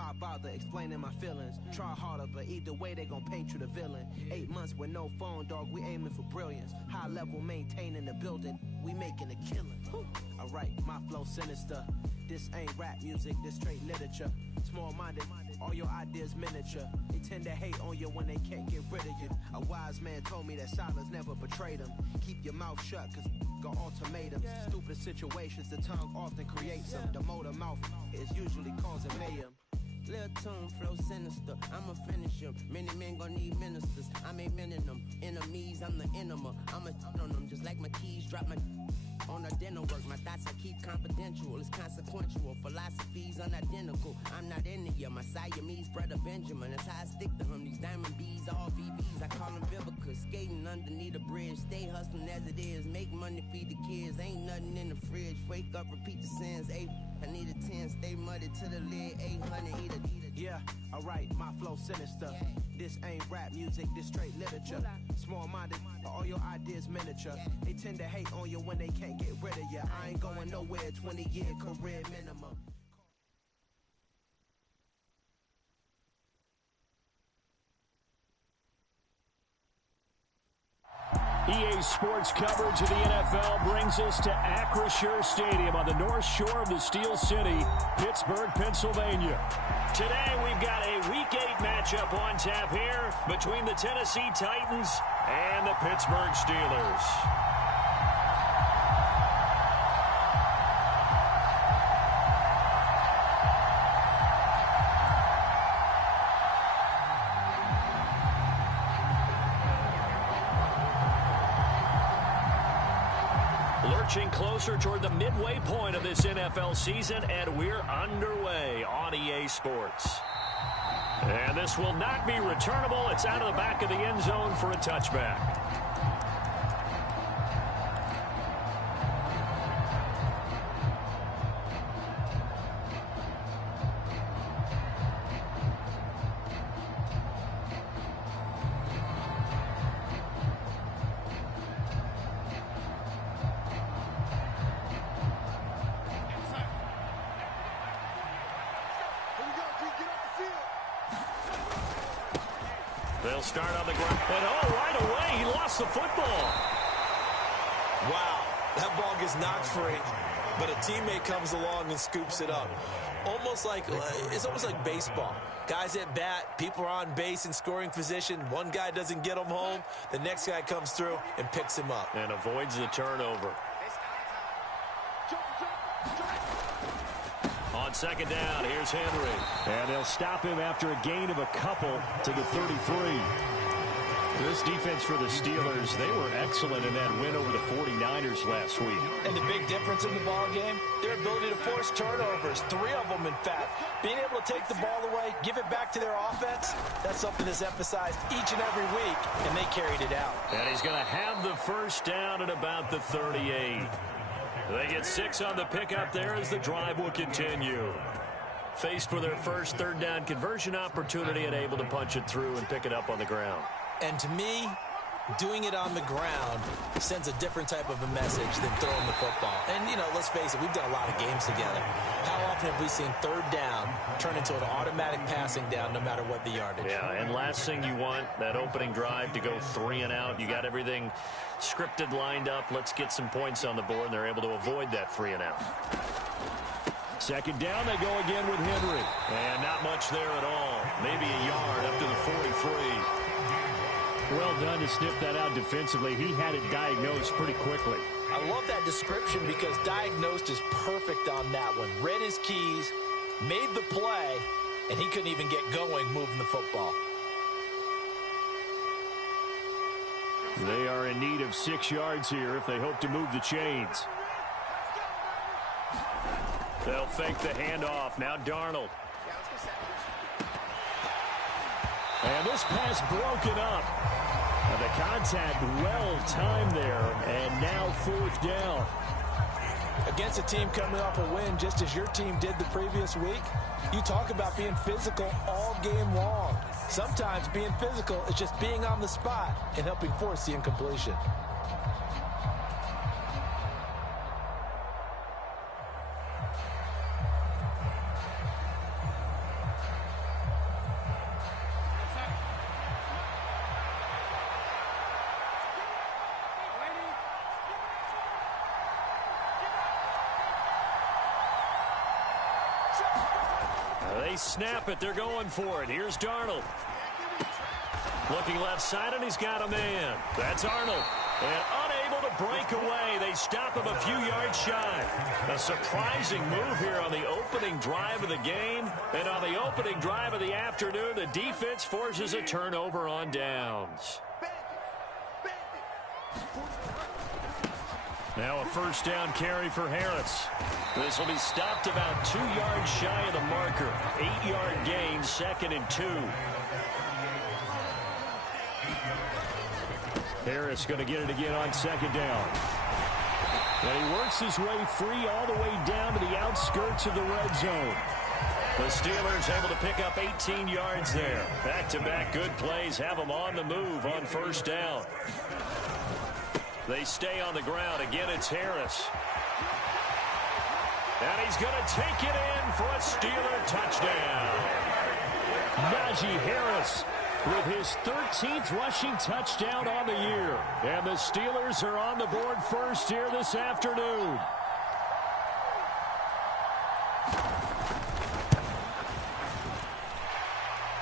why bother explaining my feelings? Try harder, but either way they gon' paint you the villain. 8 months with no phone, dog, we aiming for brilliance. High level maintaining the building, we making a killing. Alright, my flow sinister. This ain't rap music, this straight literature. Small-minded, all your ideas miniature. They tend to hate on you when they can't get rid of you. A wise man told me that silence never betrayed him. Keep your mouth shut, cause got ultimatums. Stupid situations, the tongue often creates them. The motor mouth is usually causing mayhem. Lil' tune, flow sinister, I'ma finish him. Many men gon' need ministers, I ain't mending them. Enemies, I'm the enema, I'ma on them. Just like my keys, drop my on the dinner work. My thoughts I keep confidential, it's consequential. Philosophies unidentical, I'm not in you. My Siamese brother Benjamin, that's how I stick to him. These diamond bees, all VVs, I call them Vivica. Skating underneath a bridge, stay hustling as it is. Make money, feed the kids, ain't nothing in the fridge. Wake up, repeat the sins, I need a 10, stay muddy to the lid, 800, eat it. Yeah, alright, my flow sinister. This ain't rap music, this straight literature. Small-minded, all your ideas miniature. They tend to hate on you when they can't get rid of you. I ain't going nowhere, 20-year career minimum. EA Sports coverage of the NFL brings us to Acrisure Stadium on the north shore of the Steel City, Pittsburgh, Pennsylvania. Today we've got a Week 8 matchup on tap here between the Tennessee Titans and the Pittsburgh Steelers. Lurching closer toward the midway point of this NFL season, and we're underway on EA Sports. And this will not be returnable. It's out of the back of the end zone for a touchback. They'll start on the ground. And right away, he lost the football. Wow, that ball gets knocked free, but a teammate comes along and scoops it up. It's almost like baseball. Guys at bat, people are on base in scoring position. One guy doesn't get him home. The next guy comes through and picks him up. And avoids the turnover. On second down, here's Henry. And they'll stop him after a gain of a couple to the 33. This defense for the Steelers, they were excellent in that win over the 49ers last week. And the big difference in the ball game, their ability to force turnovers, 3 of them in fact. Being able to take the ball away, give it back to their offense, that's something that's emphasized each and every week, and they carried it out. And he's going to have the first down at about the 38. They get 6 on the pickup there as the drive will continue. Faced with their first third down conversion opportunity and able to punch it through and pick it up on the ground. And to me, doing it on the ground sends a different type of a message than throwing the football. And, let's face it, we've done a lot of games together. How often have we seen third down turn into an automatic passing down no matter what the yardage? Yeah, and last thing you want, that opening drive to go 3 and out. You got everything scripted, lined up. Let's get some points on the board, and they're able to avoid that 3 and out. Second down, they go again with Henry. And not much there at all. Maybe a yard up to the 43. Well done to sniff that out defensively. He had it diagnosed pretty quickly. I love that description because diagnosed is perfect on that one. Read his keys, made the play, and he couldn't even get going moving the football. They are in need of 6 yards here if they hope to move the chains. They'll fake the handoff. Now Darnold. And this pass broken up. The contact well timed there, and now 4th down. Against a team coming off a win just as your team did the previous week, you talk about being physical all game long. Sometimes being physical is just being on the spot and helping force the incompletion. They snap it. They're going for it. Here's Darnold. Looking left side, and he's got a man. That's Arnold. And unable to break away. They stop him a few yards shy. A surprising move here on the opening drive of the game. And on the opening drive of the afternoon, the defense forces a turnover on downs. Now a first down carry for Harris. This will be stopped about 2 yards shy of the marker. 8-yard gain, 2nd and 2. Harris going to get it again on 2nd down. And he works his way free all the way down to the outskirts of the red zone. The Steelers able to pick up 18 yards there. Back-to-back good plays have them on the move on first down. They stay on the ground. Again, it's Harris. And he's going to take it in for a Steeler touchdown. Najee Harris with his 13th rushing touchdown on the year. And the Steelers are on the board first here this afternoon.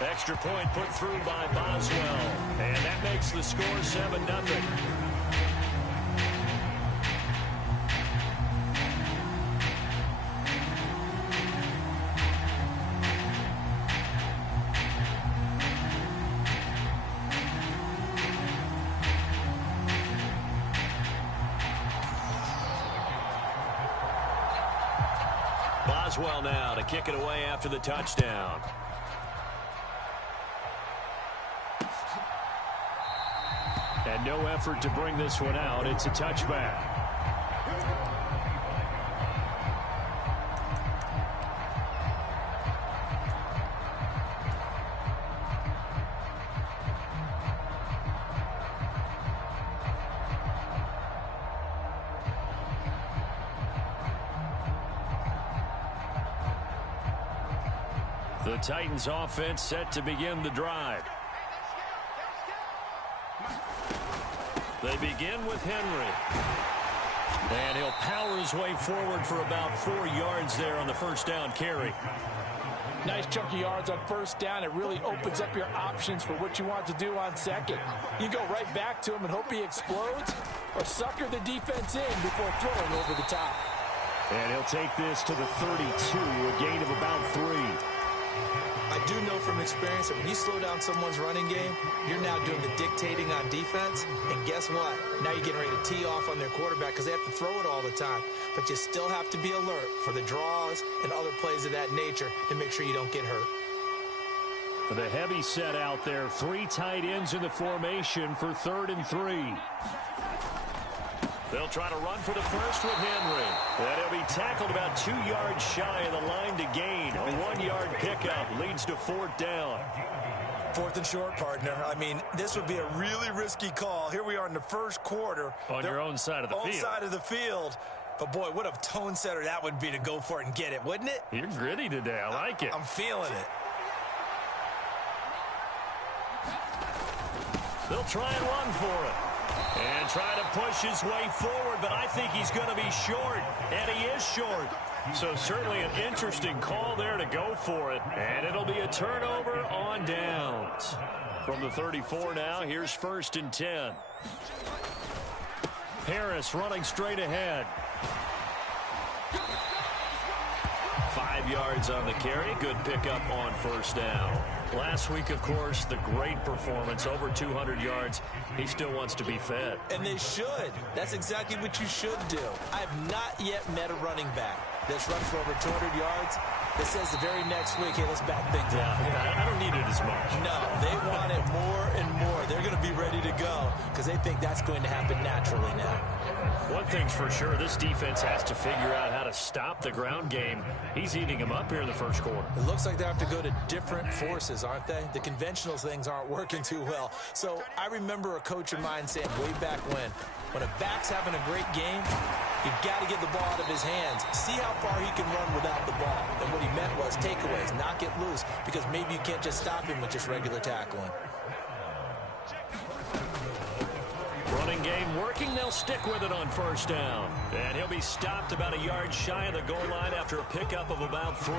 Extra point put through by Boswell. And that makes the score 7-0. Boswell now to kick it away after the touchdown. And no effort to bring this one out. It's a touchback. The Titans offense set to begin the drive. They begin with Henry. And he'll power his way forward for about 4 yards there on the first down carry. Nice chunk of yards on first down. It really opens up your options for what you want to do on second. You go right back to him and hope he explodes, or sucker the defense in before throwing over the top. And he'll take this to the 32, a gain of about 3. I do know from experience that when you slow down someone's running game, you're now doing the dictating on defense. And guess what? Now you're getting ready to tee off on their quarterback because they have to throw it all the time. But you still have to be alert for the draws and other plays of that nature to make sure you don't get hurt. The heavy set out there. 3 tight ends in the formation for 3rd and 3. They'll try to run for the first with Henry. And he'll be tackled about 2 yards shy of the line to gain. A 1-yard pickup leads to 4th down. 4th and short, partner. I mean, this would be a really risky call. Here we are in the first quarter. On your own side of the field. Own side of the field. But, boy, what a tone setter that would be to go for it and get it, wouldn't it? You're gritty today. I like it. I'm feeling it. They'll try and run for it. And try to push his way forward, but I think he's going to be short, and he is short. So certainly an interesting call there to go for it, and it'll be a turnover on downs. From the 34 now, here's 1st and 10. Harris running straight ahead. 5 yards on the carry. Good pickup on first down. Last week, of course, the great performance, over 200 yards. He still wants to be fed. And they should. That's exactly what you should do. I have not yet met a running back that's run for over 200 yards that says the very next week, hey, let's back things up. I don't need it as much. No, they want it more and more. They're going to be ready to go because they think that's going to happen naturally now. One thing's for sure, this defense has to figure out how to stop the ground game. He's eating them up here in the first quarter. It looks like they have to go to different forces, aren't they? The conventional things aren't working too well. So I remember a coach of mine saying way back when a back's having a great game, you've got to get the ball out of his hands. See how far he can run without the ball. And what he meant was takeaways, not get loose, because maybe you can't just stop him with just regular tackling. Running game working. They'll stick with it on first down. And he'll be stopped about a yard shy of the goal line after a pickup of about 3.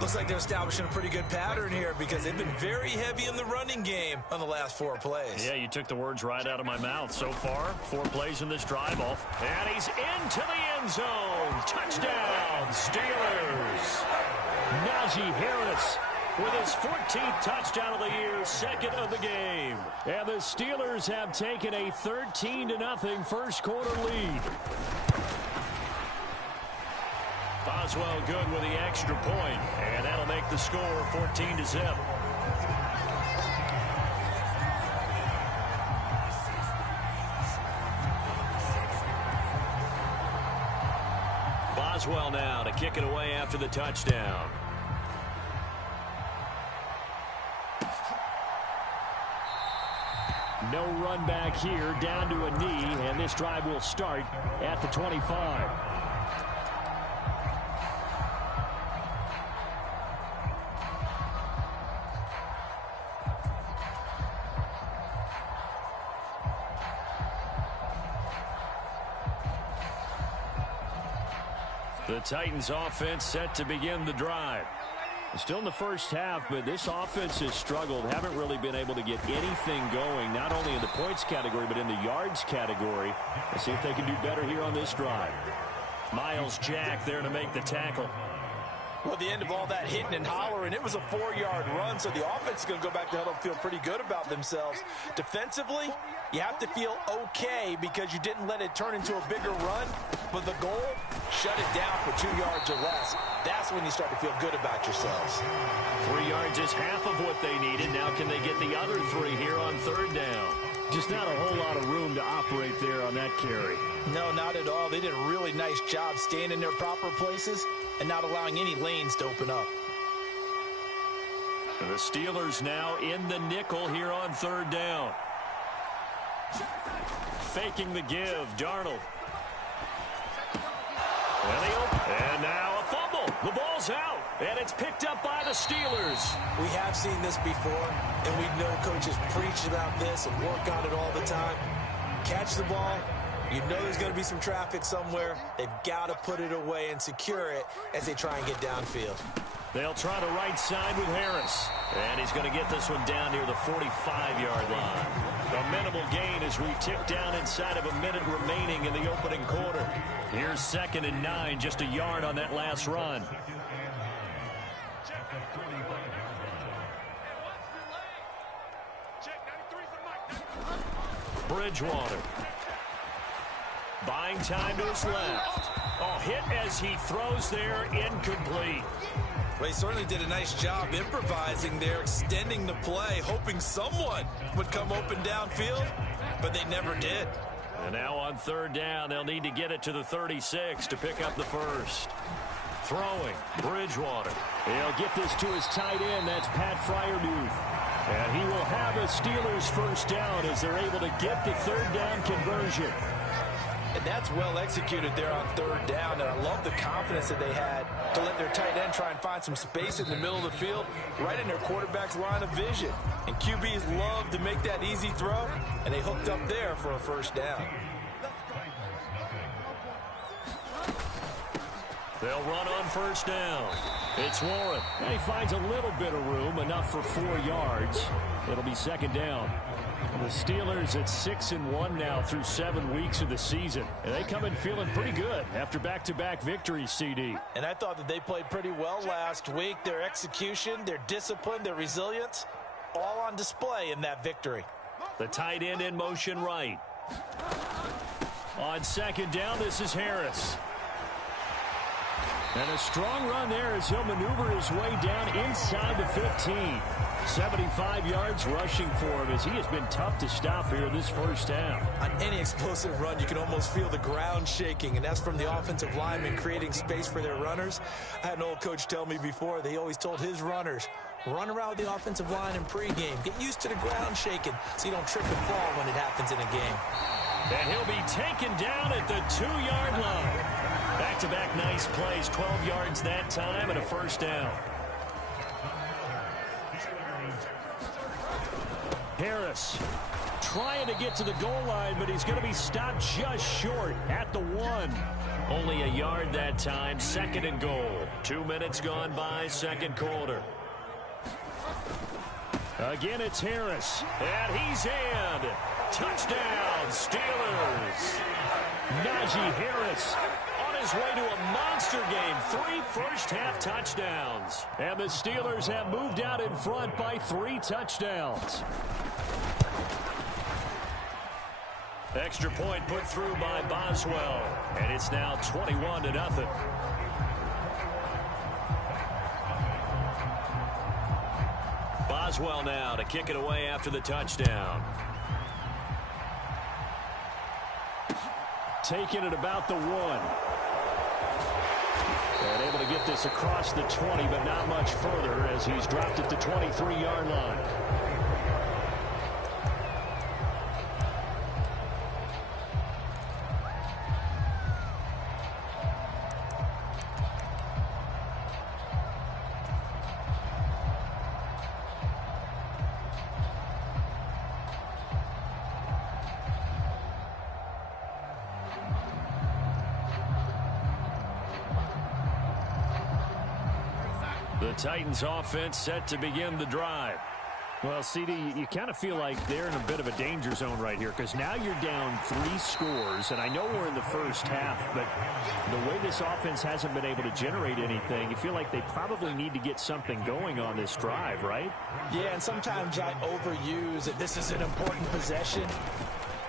Looks like they're establishing a pretty good pattern here because they've been very heavy in the running game on the last 4 plays. Yeah, you took the words right out of my mouth. So far, 4 plays in this drive off. And he's into the end zone. Touchdown, Steelers. Najee Harris with his 14th touchdown of the year, 2nd of the game. And the Steelers have taken a 13-0 first quarter lead. Boswell good with the extra point, and that'll make the score 14-0. Boswell now to kick it away after the touchdown. No run back here, down to a knee, and this drive will start at the 25. The Titans offense set to begin the drive. Still in the first half, but this offense has struggled. Haven't really been able to get anything going, not only in the points category, but in the yards category. Let's see if they can do better here on this drive. Miles Jack there to make the tackle. Well, at the end of all that hitting and hollering, it was a 4-yard run, so the offense is going to go back to huddle and feel pretty good about themselves. Defensively, you have to feel okay because you didn't let it turn into a bigger run, but the goal, shut it down for 2 yards or less. That's when you start to feel good about yourselves. 3 yards is half of what they needed. Now can they get the other 3 here on 3rd down? Just not a whole lot of room to operate there on that carry. No, not at all. They did a really nice job staying in their proper places and not allowing any lanes to open up. The Steelers now in the nickel here on 3rd down. Faking the give, Darnold. And now a fumble. The ball's out, and it's picked up by the Steelers. We have seen this before, and we know coaches preach about this and work on it all the time. Catch the ball. You know there's going to be some traffic somewhere. They've got to put it away and secure it as they try and get downfield. They'll try the right side with Harris. And he's going to get this one down near the 45-yard line. A minimal gain as we tick down inside of a minute remaining in the opening quarter. Here's 2nd and 9, just a yard on that last run. Bridgewater. Buying time to his left. Oh, hit as he throws there, incomplete. Well, he certainly did a nice job improvising there, extending the play, hoping someone would come open downfield, but they never did. And now on 3rd down, they'll need to get it to the 36 to pick up the first. Throwing, Bridgewater. He'll get this to his tight end. That's Pat Fryermuth. And he will have a Steelers first down as they're able to get the 3rd down conversion. And that's well executed there on 3rd down, and I love the confidence that they had to let their tight end try and find some space in the middle of the field, right in their quarterback's line of vision. And QBs love to make that easy throw, and they hooked up there for a first down. They'll run on 1st down. It's Warren. And he finds a little bit of room, enough for 4 yards. It'll be 2nd down. The Steelers at 6-1 now through 7 weeks of the season. And they come in feeling pretty good after back-to-back victories, CD. And I thought that they played pretty well last week. Their execution, their discipline, their resilience, all on display in that victory. The tight end in motion right. On 2nd down, this is Harris. And a strong run there as he'll maneuver his way down inside the 15. 75 yards rushing for him as he has been tough to stop here this first half. On any explosive run, you can almost feel the ground shaking, and that's from the offensive linemen creating space for their runners. I had an old coach tell me before, they always told his runners, run around with the offensive line in pregame. Get used to the ground shaking so you don't trip and fall when it happens in a game. And he'll be taken down at the 2-yard line. Back-to-back nice plays, 12 yards that time and a first down. Harris trying to get to the goal line, but he's going to be stopped just short at the 1. Only a yard that time, 2nd and goal. 2 minutes gone by, 2nd quarter. Again, it's Harris, and he's in. Touchdown, Steelers. Najee Harris on his way to a monster game. 3 first-half touchdowns. And the Steelers have moved out in front by 3 touchdowns. Extra point put through by Boswell, and it's now 21-0. Boswell now to kick it away after the touchdown. Taking it about the 1. And able to get this across the 20, but not much further as he's dropped it to 23-yard line. The Titans offense set to begin the drive. Well, CD, you kind of feel like they're in a bit of a danger zone right here because now you're down 3 scores, and I know we're in the first half, but the way this offense hasn't been able to generate anything, you feel like they probably need to get something going on this drive, right? Yeah, and sometimes I overuse that this is an important possession.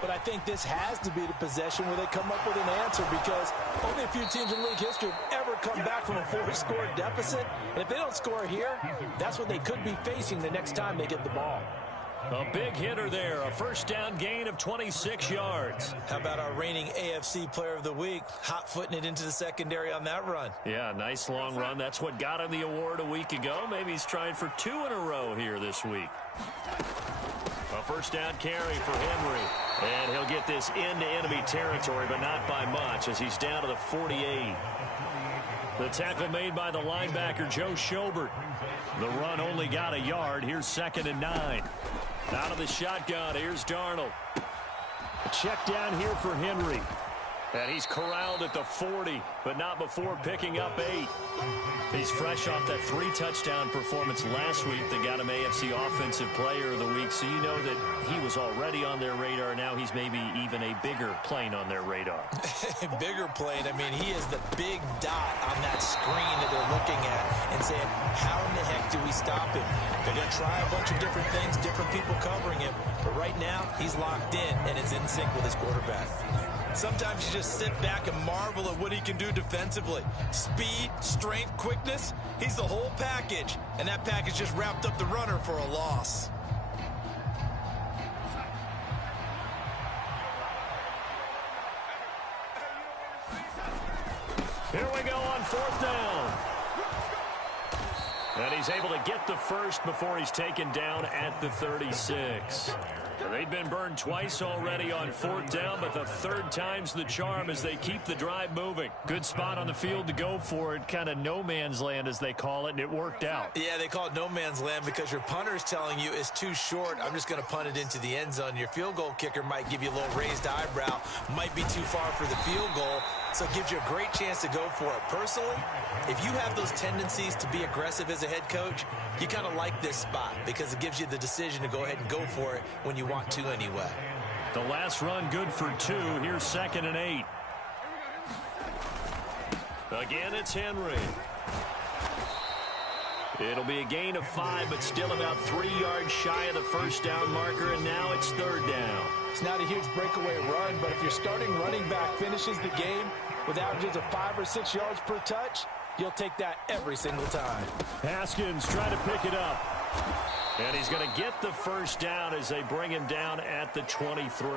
But I think this has to be the possession where they come up with an answer because only a few teams in league history have ever come back from a 4-score deficit. And if they don't score here, that's what they could be facing the next time they get the ball. A big hitter there, a first down gain of 26 yards. How about our reigning AFC Player of the Week, hot-footing it into the secondary on that run? Yeah, nice long run. That's what got him the award a week ago. Maybe he's trying for 2 in a row here this week. A first down carry for Henry. And he'll get this into enemy territory, but not by much as he's down to the 48. The tackle made by the linebacker, Joe Schobert. The run only got a yard. Here's 2nd and 9. Out of the shotgun, here's Darnold. Check down here for Henry. And he's corralled at the 40, but not before picking up 8. He's fresh off that 3-touchdown performance last week that got him AFC Offensive Player of the Week, so you know that he was already on their radar. Now he's maybe even a bigger plane on their radar. Bigger plane. I mean, he is the big dot on that screen that they're looking at and saying, how in the heck do we stop him? They're going to try a bunch of different things, different people covering him, but right now he's locked in and it's in sync with his quarterback. Sometimes you just sit back and marvel at what he can do defensively. Speed, strength, quickness, he's the whole package. And that package just wrapped up the runner for a loss. Here we go on 4th down. And he's able to get the first before he's taken down at the 36. They've been burned twice already on 4th down, but the 3rd time's the charm as they keep the drive moving. Good spot on the field to go for it, kind of no man's land as they call it, and it worked out. Yeah, they call it no man's land because your punter is telling you it's too short. I'm just going to punt it into the end zone. Your field goal kicker might give you a little raised eyebrow, might be too far for the field goal, so it gives you a great chance to go for it. Personally, if you have those tendencies to be aggressive as a head coach, you kind of like this spot because it gives you the decision to go ahead and go for it when you want to anyway. The last run good for 2. Here's 2nd and 8. Again, it's Henry. It'll be a gain of 5, but still about 3 yards shy of the first down marker, and now it's 3rd down. It's not a huge breakaway run, but if your starting running back finishes the game with averages of 5 or 6 yards per touch, you'll take that every single time. Haskins trying to pick it up. And he's going to get the first down as they bring him down at the 23.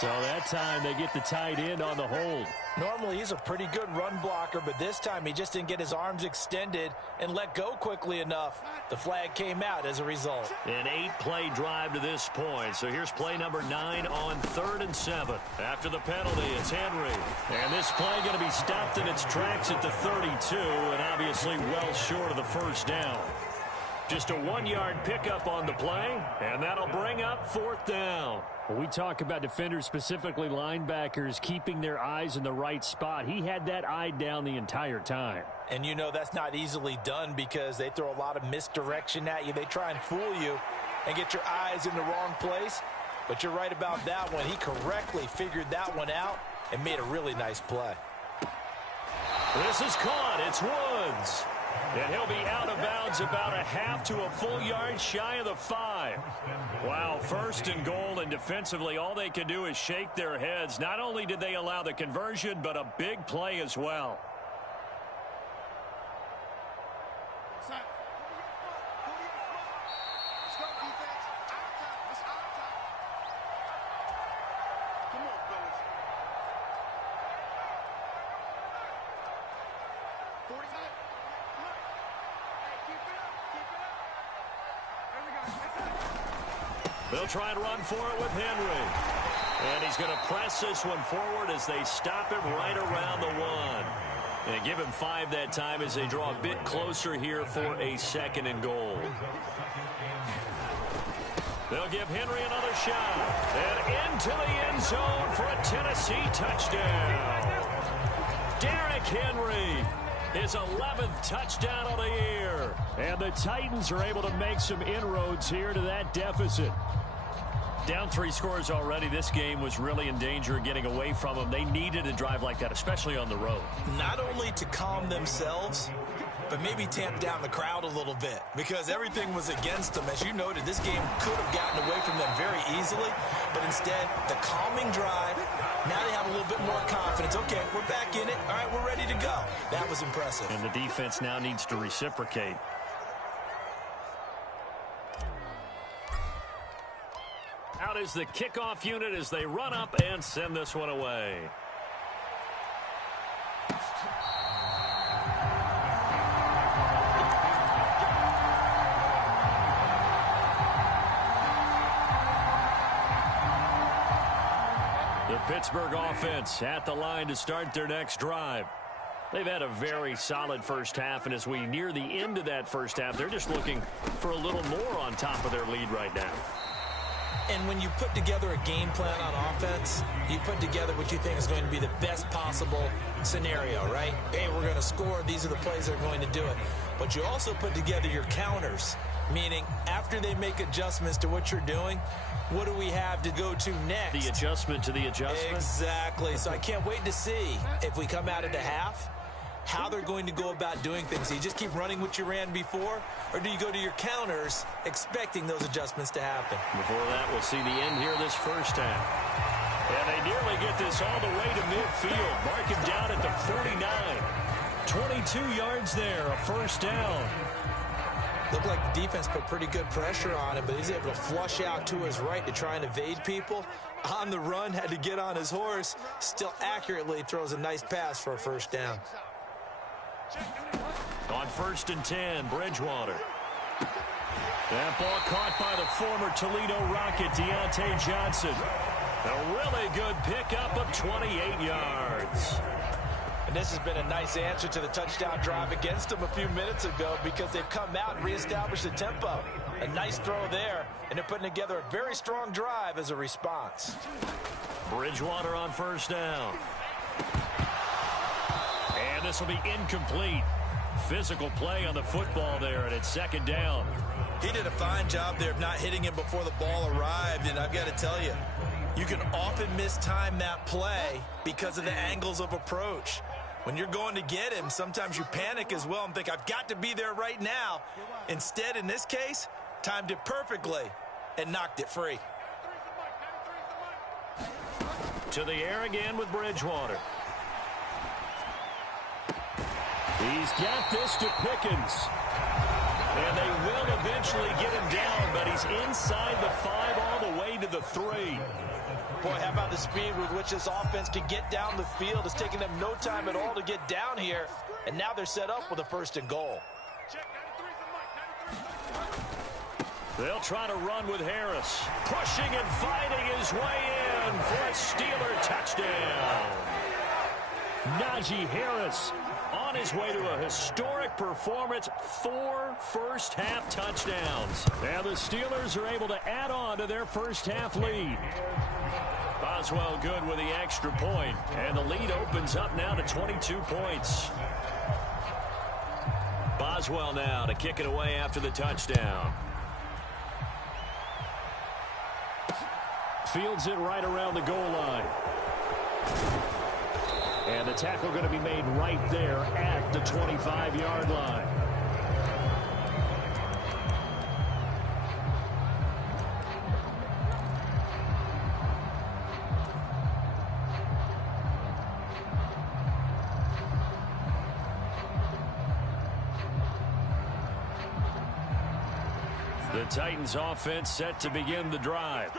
So that time they get the tight end on the hold. Normally he's a pretty good run blocker, but this time he just didn't get his arms extended and let go quickly enough. The flag came out as a result. An 8-play drive to this point. So here's play number 9 on 3rd and 7. After the penalty, it's Henry. And this play going to be stopped in its tracks at the 32, and obviously well short of the first down. Just a 1-yard pickup on the play, and that'll bring up 4th down. When we talk about defenders, specifically linebackers, keeping their eyes in the right spot, he had that eye down the entire time. And you know that's not easily done because they throw a lot of misdirection at you. They try and fool you and get your eyes in the wrong place. But you're right about that one. He correctly figured that one out and made a really nice play. This is caught. It's Woods. And he'll be out of bounds about a half to a full yard shy of the 5. Wow, 1st and goal, and defensively all they can do is shake their heads. Not only did they allow the conversion, but a big play as well. They'll try and run for it with Henry. And he's going to press this one forward as they stop him right around the 1. And give him 5 that time as they draw a bit closer here for a 2nd and goal. They'll give Henry another shot. And into the end zone for a Tennessee touchdown. Derrick Henry, his 11th touchdown of the year. And the Titans are able to make some inroads here to that deficit. Down 3 scores already. This game was really in danger of getting away from them. They needed a drive like that, especially on the road. Not only to calm themselves, but maybe tamp down the crowd a little bit because everything was against them. As you noted, this game could have gotten away from them very easily, but instead, the calming drive, now they have a little bit more confidence. Okay, we're back in it. All right, we're ready to go. That was impressive. And the defense now needs to reciprocate. Out is the kickoff unit as they run up and send this one away. The Pittsburgh offense at the line to start their next drive. They've had a very solid first half, and as we near the end of that first half, they're just looking for a little more on top of their lead right now. And when you put together a game plan on offense, you put together what you think is going to be the best possible scenario, right? Hey, we're going to score. These are the plays that are going to do it. But you also put together your counters, meaning after they make adjustments to what you're doing, what do we have to go to next? The adjustment to the adjustment? Exactly. So I can't wait to see if we come out of the half, how they're going to go about doing things. Do you just keep running what you ran before, or do you go to your counters expecting those adjustments to happen? Before that, we'll see the end here this first half. And they nearly get this all the way to midfield. Mark him down at the 49. 22 yards there, a first down. Looked like the defense put pretty good pressure on him, but he's able to flush out to his right to try and evade people. On the run, had to get on his horse. Still accurately throws a nice pass for a first down. On 1st and 10, Bridgewater. That ball caught by the former Toledo Rocket, Deontay Johnson. A really good pickup of 28 yards. And this has been a nice answer to the touchdown drive against them a few minutes ago because they've come out and reestablished the tempo. A nice throw there, and they're putting together a very strong drive as a response. Bridgewater on 1st down. And this will be incomplete. Physical play on the football there, and it's 2nd down. He did a fine job there of not hitting him before the ball arrived, and I've got to tell you, you can often mistime that play because of the angles of approach. When you're going to get him, sometimes you panic as well and think, I've got to be there right now. Instead, in this case, timed it perfectly and knocked it free. To the air again with Bridgewater. He's got this to Pickens. And they will eventually get him down, but he's inside the 5 all the way to the 3. Boy, how about the speed with which this offense can get down the field? It's taking them no time at all to get down here, and now they're set up with a 1st and goal. They'll try to run with Harris. Pushing and fighting his way in for a Steeler touchdown. Najee Harris on his way to a historic performance, 4 first-half touchdowns. And the Steelers are able to add on to their first-half lead. Boswell good with the extra point, and the lead opens up now to 22 points. Boswell now to kick it away after the touchdown. Fields it right around the goal line. And the tackle going to be made right there at the 25-yard line. The Titans offense set to begin the drive.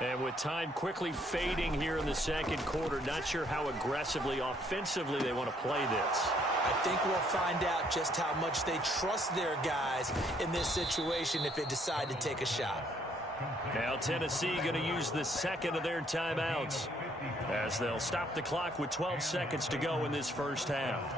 And with time quickly fading here in the second quarter, not sure how aggressively, offensively they want to play this. I think we'll find out just how much they trust their guys in this situation if they decide to take a shot. Now Tennessee going to use the second of their timeouts as they'll stop the clock with 12 seconds to go in this first half.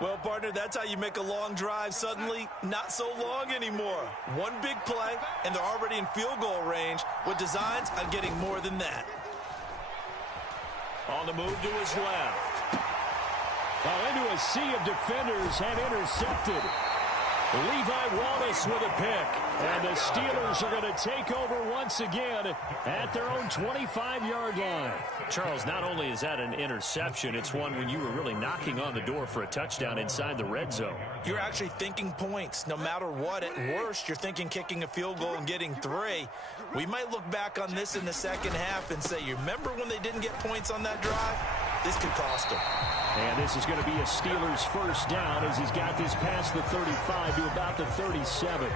Well, partner, that's how you make a long drive suddenly not so long anymore. One big play, and they're already in field goal range with designs on getting more than that. On the move to his left. Into a sea of defenders and intercepted. Levi Wallace with a pick. And the Steelers are going to take over once again at their own 25-yard line. Charles, not only is that an interception, it's one when you were really knocking on the door for a touchdown inside the red zone. You're actually thinking points. No matter what, at worst, you're thinking kicking a field goal and getting 3. We might look back on this in the second half and say, you remember when they didn't get points on that drive? This could cost them. And this is going to be a Steelers first down as he's got this past the 35 to about the 37.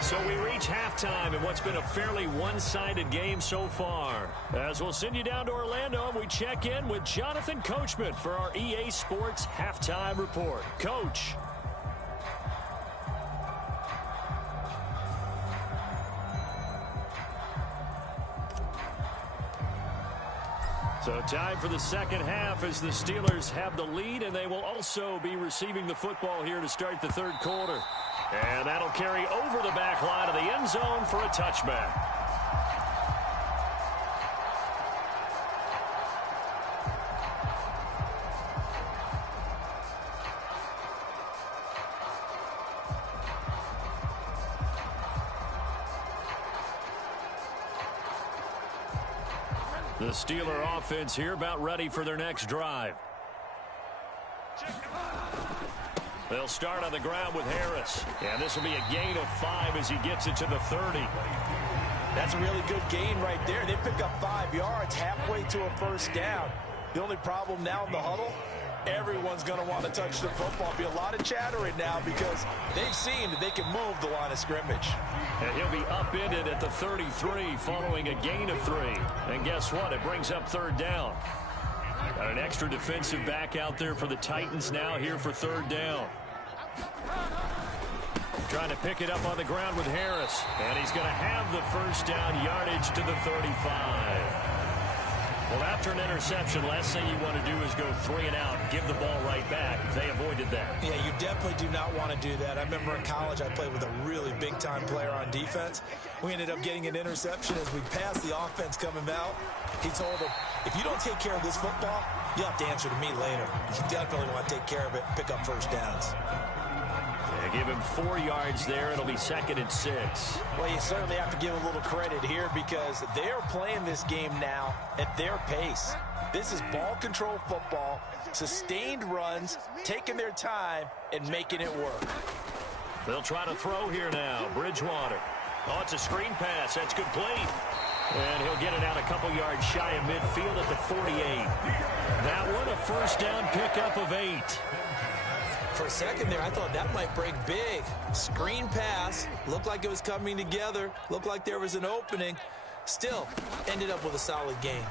So we reach halftime in what's been a fairly one-sided game so far. As we'll send you down to Orlando and we check in with Jonathan Coachman for our EA Sports Halftime Report. Coach. So time for the second half as the Steelers have the lead, and they will also be receiving the football here to start the third quarter. And that'll carry over the back line of the end zone for a touchback. The Steeler offense here about ready for their next drive. They'll start on the ground with Harris. And this will be a gain of 5 as he gets it to the 30. That's a really good gain right there. They pick up 5 yards halfway to a first down. The only problem now in the huddle, everyone's going to want to touch the football. Be a lot of chattering now because they've seen that they can move the line of scrimmage. And he'll be upended at the 33 following a gain of 3. And guess what? It brings up third down. Got an extra defensive back out there for the Titans now here for third down. Trying to pick it up on the ground with Harris. And he's going to have the first down yardage to the 35. Well, after an interception, last thing you want to do is go 3 and out, give the ball right back. They avoided that. Yeah, you definitely do not want to do that. I remember in college I played with a really big-time player on defense. We ended up getting an interception as we passed the offense coming out. He told him, if you don't take care of this football, you'll have to answer to me later. You definitely want to take care of it, pick up first downs. Give him 4 yards there. It'll be 2nd and 6. Well, you certainly have to give a little credit here because they're playing this game now at their pace. This is ball control football, sustained runs, taking their time, and making it work. They'll try to throw here now. Bridgewater. Oh, it's a screen pass. That's complete. And he'll get it out a couple yards shy of midfield at the 48. That one, a first down pickup of 8. For a second there, I thought that might break big. Screen pass. Looked like it was coming together. Looked like there was an opening. Still, ended up with a solid game.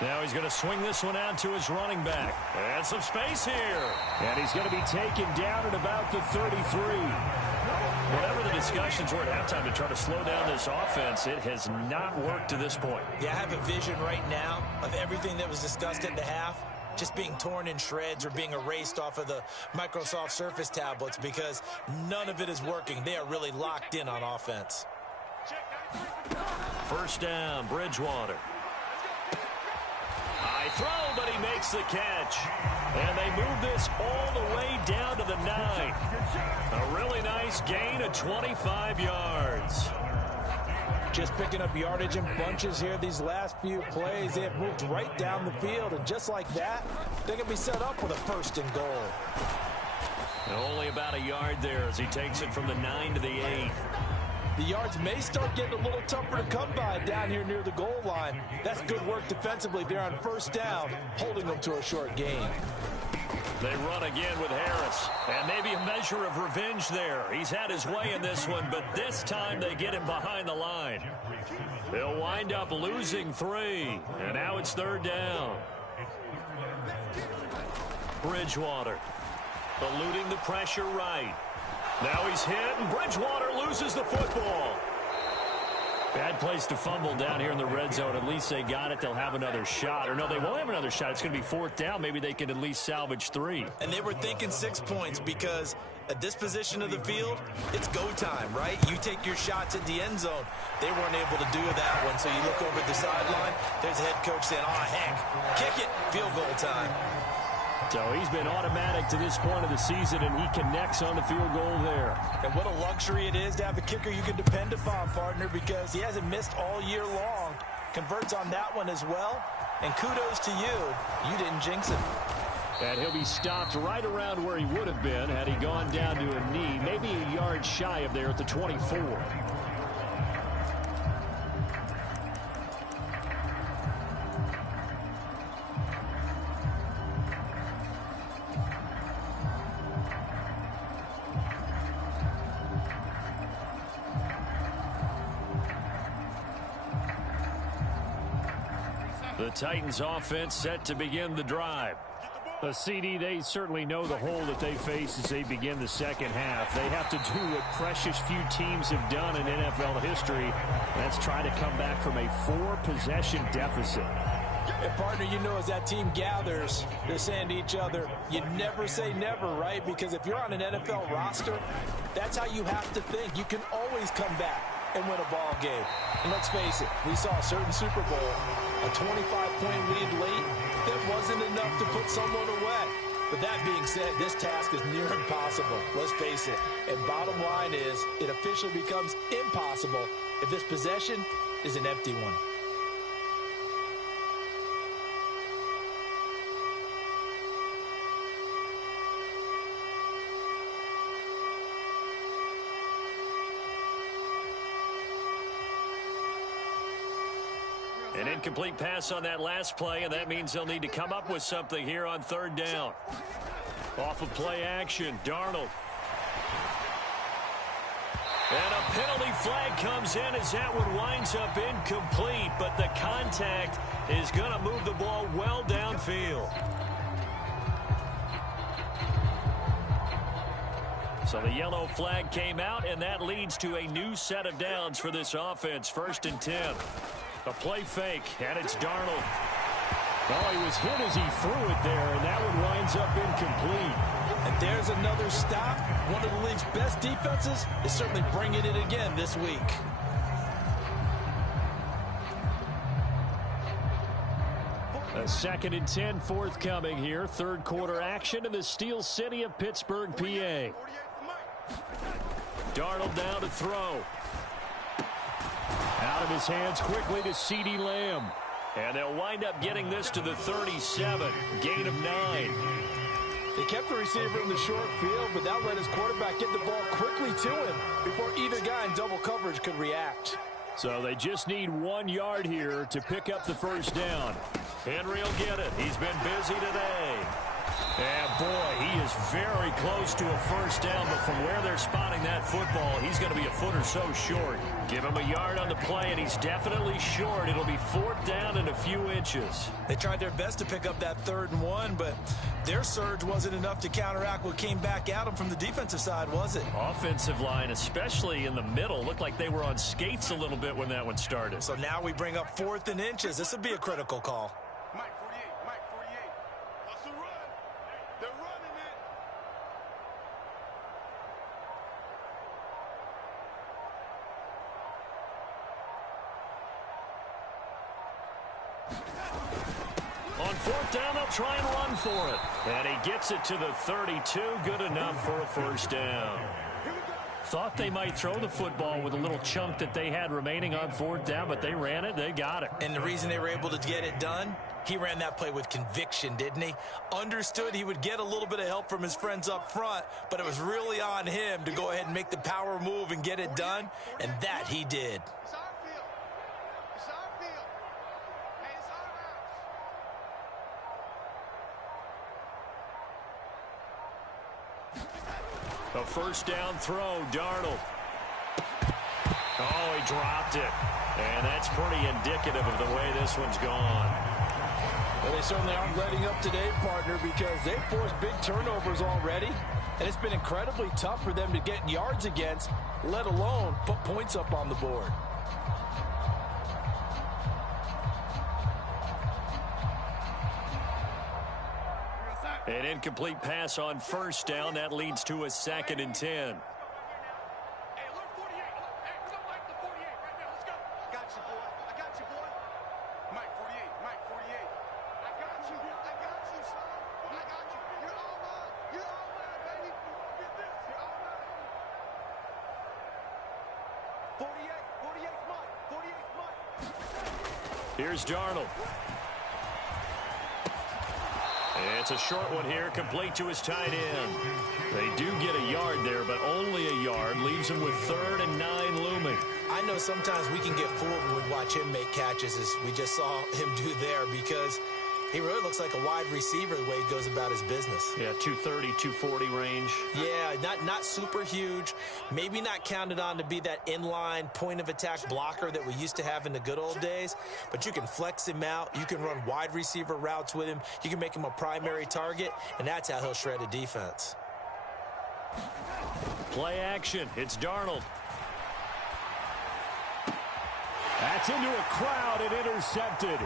Now he's going to swing this one out to his running back. And some space here. And he's going to be taken down at about the 33. Whatever the discussions were at halftime to try to slow down this offense, it has not worked to this point. Yeah, I have a vision right now of everything that was discussed at the half just being torn in shreds or being erased off of the Microsoft Surface tablets because none of it is working. They are really locked in on offense. First down, Bridgewater. High throw, but he makes the catch. And they move this all the way down to the 9. A really nice gain of 25 yards. Just picking up yardage in bunches here these last few plays. They have moved right down the field, and just like that, they can be set up with a 1st and goal. And only about a yard there as he takes it from the 9 to the 8. The yards may start getting a little tougher to come by down here near the goal line. That's good work defensively there on 1st down, holding them to a short gain. They run again with Harris, and maybe a measure of revenge there. He's had his way in this one, but this time they get him behind the line. They'll wind up losing 3, and now it's 3rd down. Bridgewater eluding the pressure right. Now he's hit, and Bridgewater loses the football. Bad place to fumble down here in the red zone. At least they got it. They'll have another shot. Or no, they won't have another shot. It's going to be 4th down. Maybe they can at least salvage 3. And they were thinking 6 points because at this position of the field, it's go time, right? You take your shots at the end zone. They weren't able to do that one. So you look over at the sideline. There's the head coach saying, oh, heck, kick it. Field goal time. So he's been automatic to this point of the season, and he connects on the field goal there. And what a luxury it is to have a kicker you can depend upon, partner, because he hasn't missed all year long. Converts on that one as well. And kudos to you. You didn't jinx him. And he'll be stopped right around where he would have been had he gone down to a knee, maybe a yard shy of there at the 24. The Titans offense set to begin the drive. A CD, they certainly know the hole that they face as they begin the second half. They have to do what precious few teams have done in NFL history. That's try to come back from a 4-possession deficit. And partner, you know, as that team gathers, they're saying to each other, you never say never, right? Because if you're on an NFL roster, that's how you have to think. You can always come back and win a ball game. And let's face it, we saw a certain Super Bowl, a 25-point lead late, that wasn't enough to put someone away. But that being said, this task is near impossible. Let's face it. And bottom line is, it officially becomes impossible if this possession is an empty one. An incomplete pass on that last play, and that means they'll need to come up with something here on 3rd down. Off of play action, Darnold. And a penalty flag comes in as that one winds up incomplete, but the contact is going to move the ball well downfield. So the yellow flag came out, and that leads to a new set of downs for this offense. 1st and 10. A play fake, and it's Darnold. Oh, he was hit as he threw it there, and that one winds up incomplete. And there's another stop. One of the league's best defenses is certainly bringing it again this week. A 2nd and 10 forthcoming here. 3rd quarter action in the Steel City of Pittsburgh, PA. Darnold down to throw. Out of his hands quickly to CeeDee Lamb. And they'll wind up getting this to the 37. Gain of 9. They kept the receiver in the short field, but that let his quarterback get the ball quickly to him before either guy in double coverage could react. So they just need 1 yard here to pick up the 1st down. Henry will get it. He's been busy today. And boy, he is very close to a first down, but from where they're spotting that football, he's going to be a foot or so short. Give him a yard on the play, and he's definitely short. It'll be 4th down and a few inches. They tried their best to pick up that 3rd and 1, but their surge wasn't enough to counteract what came back at them from the defensive side, was it? Offensive line, especially in the middle, looked like they were on skates a little bit when that one started. So now we bring up 4th and inches. This would be a critical call. Mike 48, Mike 48. What's the run? They're running it. On 4th down, they'll try and run for it. And he gets it to the 32. Good enough for a first down. Thought they might throw the football with a little chunk that they had remaining on 4th down, but they ran it. They got it. And the reason they were able to get it done, he ran that play with conviction, didn't he? Understood he would get a little bit of help from his friends up front, but it was really on him to go ahead and make the power move and get it done, and that he did. It's our field. It's our field. Hey, it's our house. A first down throw, Darnold. Oh, he dropped it. And that's pretty indicative of the way this one's gone. Well, they certainly aren't letting up today, partner, because they've forced big turnovers already. And it's been incredibly tough for them to get yards against, let alone put points up on the board. An incomplete pass on first down. That leads to a 2nd and 10. Hey, look, 48. Hey, come like the 48 right now. Let's go. I got you, boy. I got you, boy. Mike 48. Mike 48. I got you. I got you, son. I got you. You're all mine. You're all mine, baby. Get this. You're all mine. 48. 48's Mike. 48's Mike. Here's Darnold. It's a short one here, complete to his tight end. They do get a yard there, but only a yard. Leaves him with 3rd and 9 looming. I know sometimes we can get fooled when we watch him make catches, as we just saw him do there, because he really looks like a wide receiver the way he goes about his business. Yeah, 230, 240 range. Yeah, not super huge. Maybe not counted on to be that inline point-of-attack blocker that we used to have in the good old days, but you can flex him out. You can run wide receiver routes with him. You can make him a primary target, and that's how he'll shred a defense. Play action. It's Darnold. That's into a crowd and intercepted.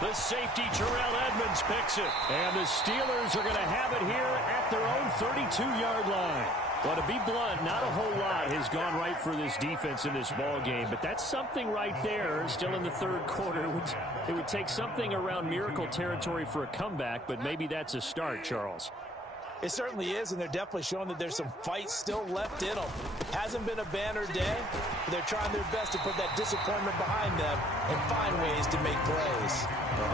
The safety, Terrell Edmonds, picks it. And the Steelers are going to have it here at their own 32-yard line. Well, to be blunt, not a whole lot has gone right for this defense in this ball game, but that's something right there. Still in the 3rd quarter. It would take something around miracle territory for a comeback, but maybe that's a start, Charles. It certainly is, and they're definitely showing that there's some fight still left in them. Hasn't been a banner day, but they're trying their best to put that disappointment behind them and find ways to make plays.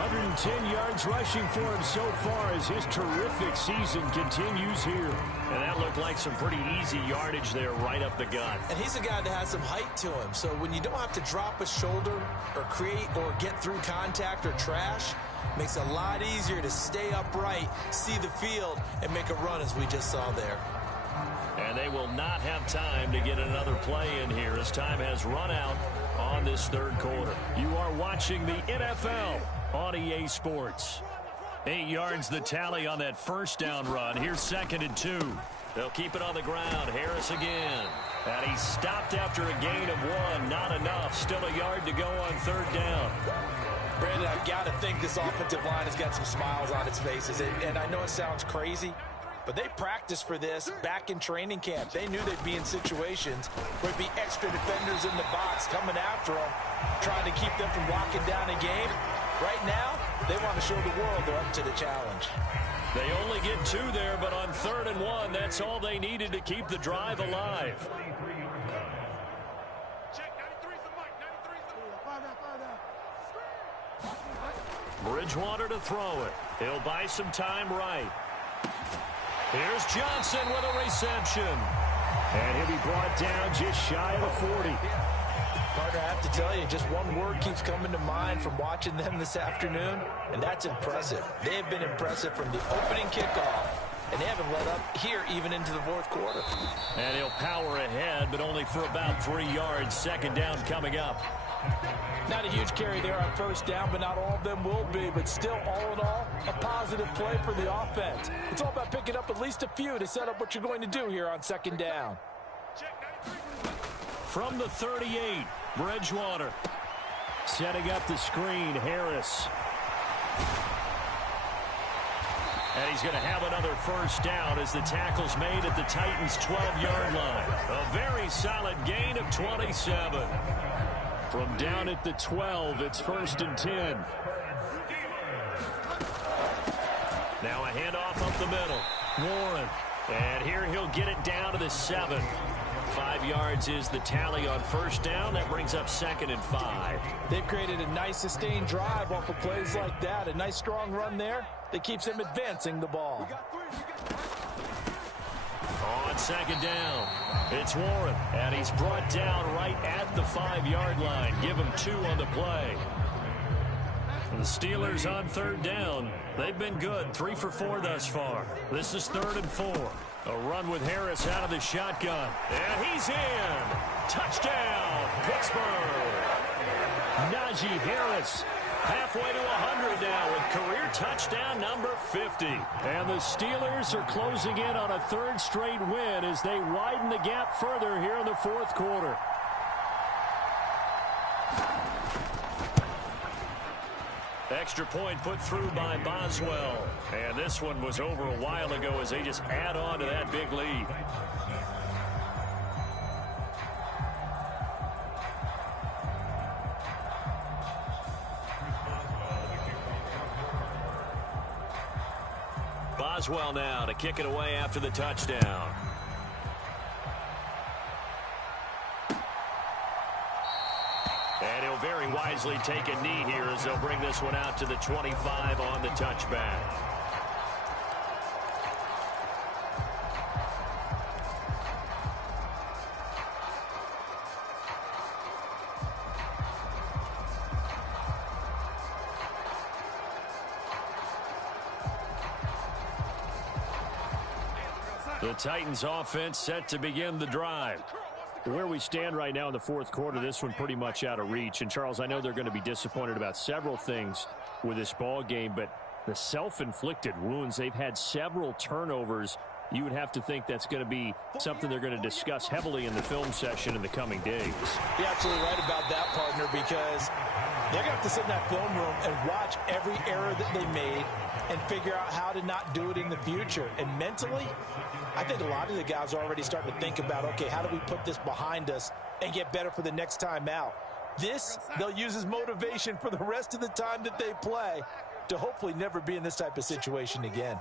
110 yards rushing for him so far as his terrific season continues here. And that looked like some pretty easy yardage there right up the gut. And he's a guy that has some height to him, so when you don't have to drop a shoulder or create or get through contact or trash, makes it a lot easier to stay upright, see the field, and make a run as we just saw there. And they will not have time to get another play in here as time has run out on this 3rd quarter. You are watching the NFL on EA Sports. 8 yards the tally on that first down run. Here's 2nd and 2. They'll keep it on the ground. Harris again. And he stopped after a gain of 1. Not enough. Still a yard to go on 3rd down. Brandon, I've got to think this offensive line has got some smiles on its faces. And I know it sounds crazy, but they practiced for this back in training camp. They knew they'd be in situations where there'd be extra defenders in the box coming after them, trying to keep them from locking down a game. Right now, they want to show the world they're up to the challenge. They only get 2 there, but on 3rd and 1, that's all they needed to keep the drive alive. Bridgewater to throw it. He'll buy some time right. Here's Johnson with a reception. And he'll be brought down just shy of the 40. Partner, I have to tell you, just one word keeps coming to mind from watching them this afternoon, and that's impressive. They have been impressive from the opening kickoff, and they haven't let up here even into the fourth quarter. And he'll power ahead, but only for about 3 yards. Second down coming up. Not a huge carry there on first down, but not all of them will be. But still, all in all, a positive play for the offense. It's all about picking up at least a few to set up what you're going to do here on second down. From the 38, Bridgewater. Setting up the screen, Harris. And he's going to have another first down as the tackle's made at the Titans' 12-yard line. A very solid gain of 27. From down at the 12, it's 1st and 10. Now a handoff up the middle. Warren. And here he'll get it down to the 7. 5 yards is the tally on first down. That brings up 2nd and 5. They've created a nice sustained drive off of plays like that. A nice strong run there that keeps them advancing the ball. On second down, it's Warren. And he's brought down right at the 5-yard line. Give him 2 on the play. The Steelers on third down. They've been good. 3 for 4 thus far. This is 3rd and 4. A run with Harris out of the shotgun. And he's in. Touchdown, Pittsburgh. Najee Harris Halfway to 100 now with career touchdown number 50. And the Steelers are closing in on a 3rd straight win as they widen the gap further here in the 4th quarter. Extra point put through by Boswell. And this one was over a while ago as they just add on to that big lead. Boswell now to kick it away after the touchdown. And he'll very wisely take a knee here as they'll bring this one out to the 25 on the touchback. The Titans offense set to begin the drive. Where we stand right now in the 4th quarter, this one pretty much out of reach. And, Charles, I know they're going to be disappointed about several things with this ball game, but the self-inflicted wounds, they've had several turnovers. You would have to think that's going to be something they're going to discuss heavily in the film session in the coming days. You're absolutely right about that, partner, because they're going to have to sit in that film room and watch every error that they made and figure out how to not do it in the future. And mentally, I think a lot of the guys are already starting to think about, okay, how do we put this behind us and get better for the next time out? This, they'll use as motivation for the rest of the time that they play to hopefully never be in this type of situation again.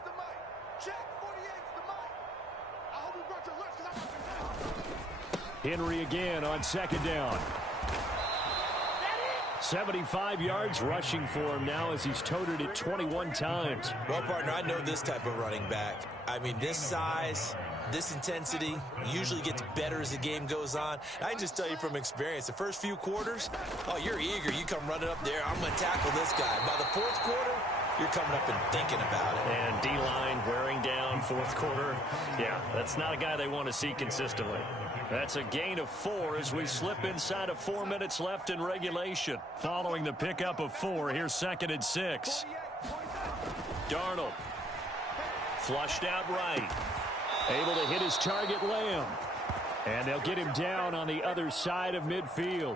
Henry again on 2nd down. 75 yards rushing for him now as he's toted it 21 times. Well, partner, I know this type of running back. I mean, this size, this intensity usually gets better as the game goes on. I can just tell you from experience, the first few quarters, oh, you're eager. You come running up there, I'm going to tackle this guy. By the 4th quarter, you're coming up and thinking about it. And D-line wearing down 4th quarter. Yeah, that's not a guy they want to see consistently. That's a gain of 4 as we slip inside of 4 minutes left in regulation. Following the pickup of 4, here's 2nd and 6. Darnold. Flushed out right. Able to hit his target, Lamb. And they'll get him down on the other side of midfield.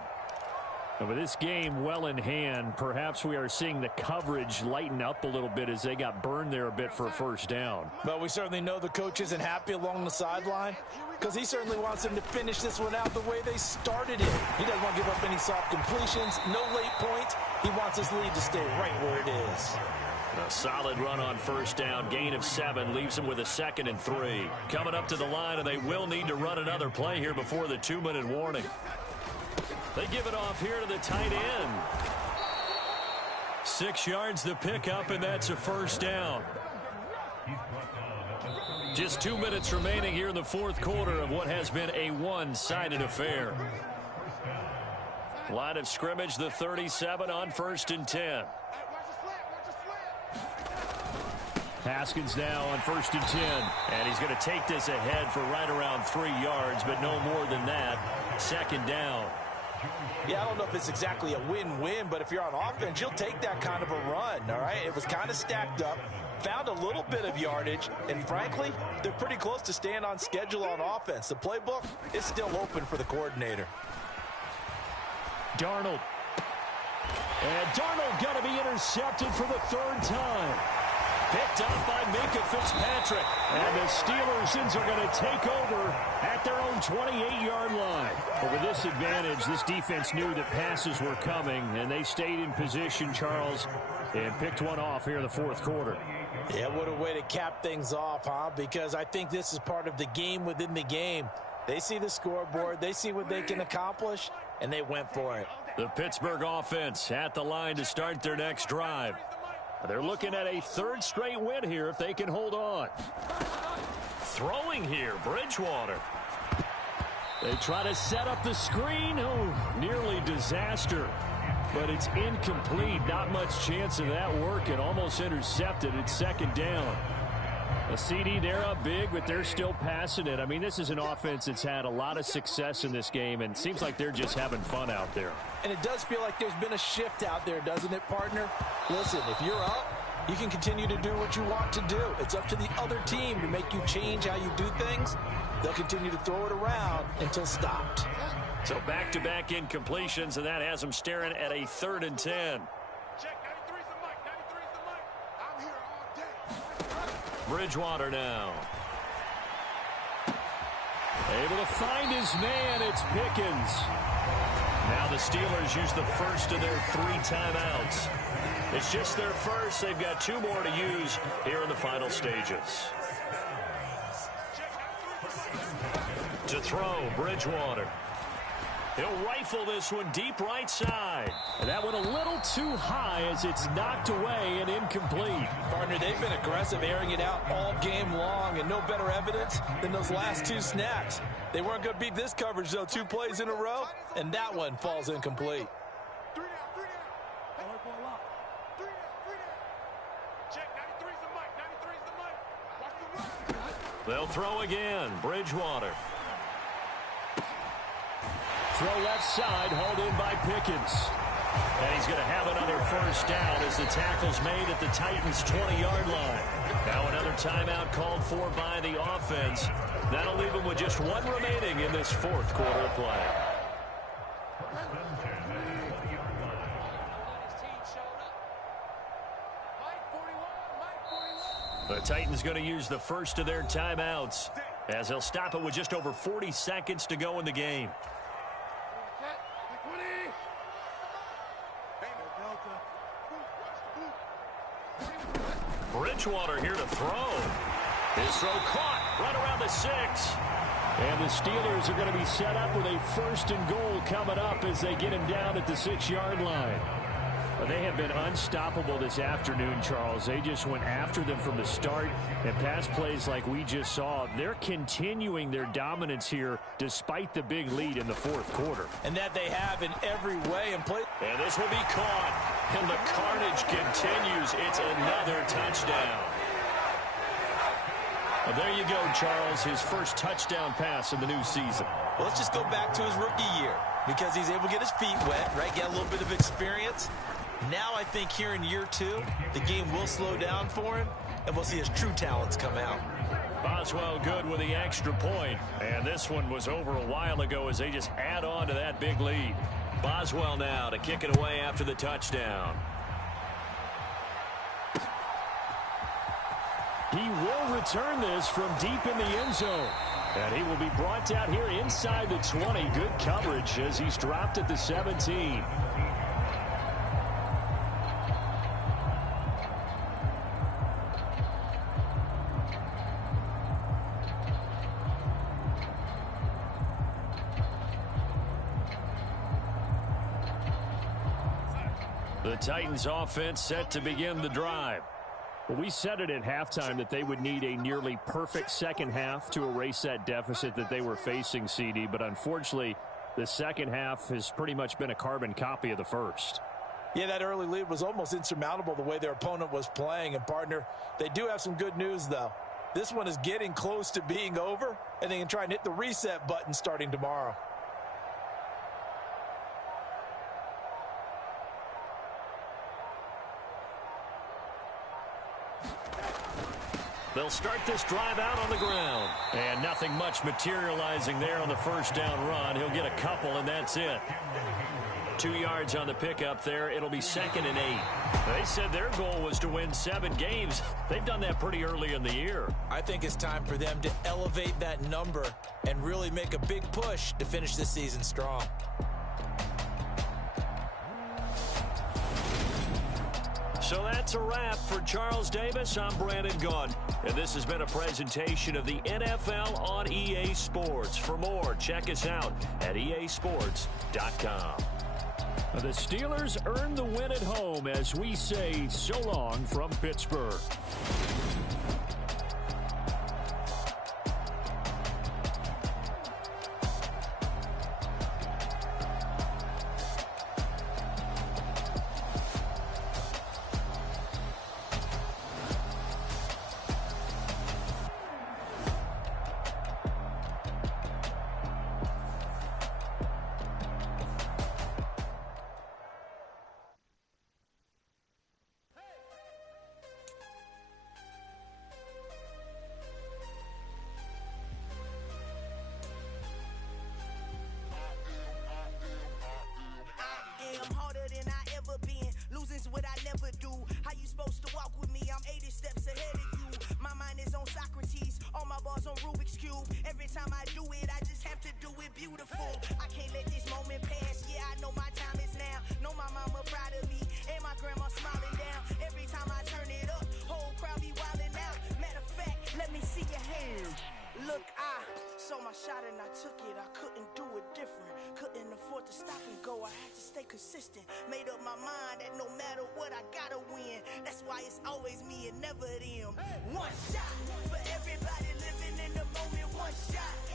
And with this game well in hand, perhaps we are seeing the coverage lighten up a little bit as they got burned there a bit for a first down. But we certainly know the coach isn't happy along the sideline because he certainly wants them to finish this one out the way they started it. He doesn't want to give up any soft completions, no late points. He wants his lead to stay right where it is. A solid run on first down, gain of 7, leaves him with a 2nd and 3. Coming up to the line, and they will need to run another play here before the 2-minute warning. They give it off here to the tight end. 6 yards the pickup, and that's a first down. Just 2 minutes remaining here in the 4th quarter of what has been a one-sided affair. Line of scrimmage, the 37 on 1st and 10. Haskins now on 1st and 10. And he's going to take this ahead for right around 3 yards, but no more than that. 2nd down. Yeah, I don't know if it's exactly a win-win, but if you're on offense, you'll take that kind of a run, all right? It was kind of stacked up, found a little bit of yardage, and frankly, they're pretty close to staying on schedule on offense. The playbook is still open for the coordinator. Darnold. And Darnold going to be intercepted for the 3rd time. Picked up by Minkah Fitzpatrick. And the Steelers are going to take over at their own 28-yard line. But with this advantage, this defense knew that passes were coming, and they stayed in position, Charles, and picked one off here in the 4th quarter. Yeah, what a way to cap things off, huh? Because I think this is part of the game within the game. They see the scoreboard, they see what they can accomplish, and they went for it. The Pittsburgh offense at the line to start their next drive. They're looking at a 3rd straight win here if they can hold on. Throwing here, Bridgewater. They try to set up the screen. Oh, nearly disaster. But it's incomplete. Not much chance of that working. Almost intercepted. It's 2nd down. A CD, they're up big, but they're still passing it. I mean, this is an offense that's had a lot of success in this game, and it seems like they're just having fun out there. And it does feel like there's been a shift out there, doesn't it, partner? Listen, if you're up, you can continue to do what you want to do. It's up to the other team to make you change how you do things. They'll continue to throw it around until stopped. So back-to-back incompletions, and that has them staring at a 3rd and 10. Bridgewater now. Able to find his man. It's Pickens. Now the Steelers use the first of their 3 timeouts. It's just their first. They've got 2 more to use here in the final stages. To throw, Bridgewater. He'll rifle this one deep right side. And that one a little too high as it's knocked away and incomplete. Partner, they've been aggressive airing it out all game long, and no better evidence than those last 2 snaps. They weren't going to beat this coverage, though. 2 plays in a row, and that one falls incomplete. They'll throw again. Bridgewater. Throw left side, hauled in by Pickens. And he's going to have another 1st down as the tackle's made at the Titans' 20-yard line. Now another timeout called for by the offense. That'll leave them with just 1 remaining in this 4th quarter of play. The Titans going to use the first of their timeouts as they'll stop it with just over 40 seconds to go in the game. Bridgewater here to throw. His throw caught right around the 6. And the Steelers are going to be set up with a 1st and goal coming up as they get him down at the 6-yard line. They have been unstoppable this afternoon, Charles. They just went after them from the start, and pass plays like we just saw. They're continuing their dominance here despite the big lead in the 4th quarter. And that they have in every way. And this will be caught, and the carnage continues. It's another touchdown. Well, there you go, Charles, his first touchdown pass in the new season. Well, let's just go back to his rookie year because he's able to get his feet wet, right, get a little bit of experience. Now I think here in year 2, the game will slow down for him, and we'll see his true talents come out. Boswell good with the extra point, and this one was over a while ago as they just add on to that big lead. Boswell now to kick it away after the touchdown. He will return this from deep in the end zone. And he will be brought down here inside the 20. Good coverage as he's dropped at the 17. The Titans offense set to begin the drive. Well, we said it at halftime that they would need a nearly perfect second half to erase that deficit that they were facing, CD. But unfortunately, The second half has pretty much been a carbon copy of the first. Yeah, that early lead was almost insurmountable the way their opponent was playing. And, partner, they do have some good news, though. This one is getting close to being over, and they can try and hit the reset button starting tomorrow. They'll start this drive out on the ground. And nothing much materializing there on the first down run. He'll get a couple, and that's it. 2 yards on the pickup there. It'll be 2nd and 8. They said their goal was to win 7 games. They've done that pretty early in the year. I think it's time for them to elevate that number and really make a big push to finish this season strong. So that's a wrap for Charles Davis. I'm Brandon Gunn, and this has been a presentation of the NFL on EA Sports. For more, check us out at easports.com. The Steelers earn the win at home as we say so long from Pittsburgh. What I never do. How you supposed to walk with me? I'm 80 steps ahead of you. My mind is on Socrates, all my bars on Rubik's Cube. Every time I do it, I just have to do it beautiful. I can't let this moment pass. Yeah, I know my time is now. Know my mama proud of me, and my grandma smiling down. Every time I turn it up, whole crowd be wilding out. Matter of fact, let me see your hands. Look, I saw my shot and I took it. I couldn't do it different. Couldn't afford to stop and go. I had to stay consistent. Made up my mind that no matter what, I gotta win. That's why it's always me and never them. One shot for everybody living in the moment. One shot.